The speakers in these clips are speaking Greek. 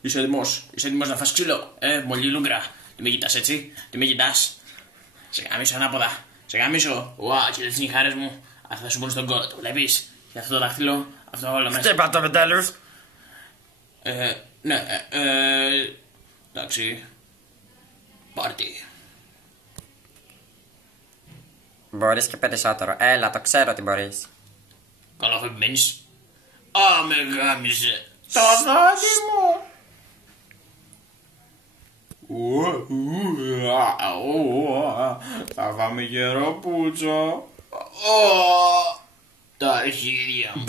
Είσαι έτοιμος. Είσαι έτοιμος να φας ξύλο. Μολύ λούγκρα. Τι με κοιτάς έτσι. Τι με κοιτάς. Σε γαμίσω ανάποδα. Σε γαμίσω. Και δεν είναι οι χάρες μου. Αυτά θα σου μπουν στον κόλλο. Το βλέπεις. Και αυτό το δάχτυλο. Αυτό όλο μέσα. Χτύπα το επιτέλους. Ναι. Εντάξει. Πάρτι. Μπορείς και περισσότερο. Έλα, το ξέρω ότι μπορείς. Καλά θα επιμένεις. Με γάμισε. Το δόντι μου. Θα φάμε γεροπούτσο. Τα χέρια μου.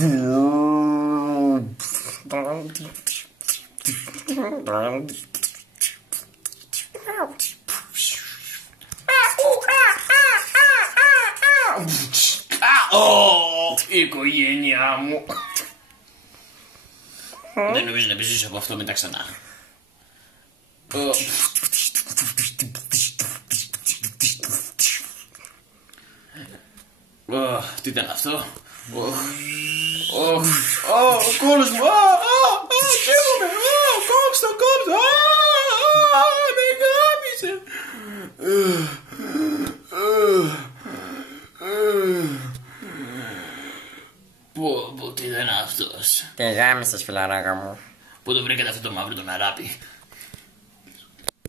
Η οικογένειά μου. Δεν νομίζω να επιζήσω από αυτό μετά ξανά. Τι ήταν αυτό. Ο κόλλος μου. Καίγομαι. Κόψτε. Με γάμισε. Πω, τι ήταν αυτός. Τι γάμισες, φιλαράγα μου. Πού το βρήκατε αυτό το μαύρο τον αράπη.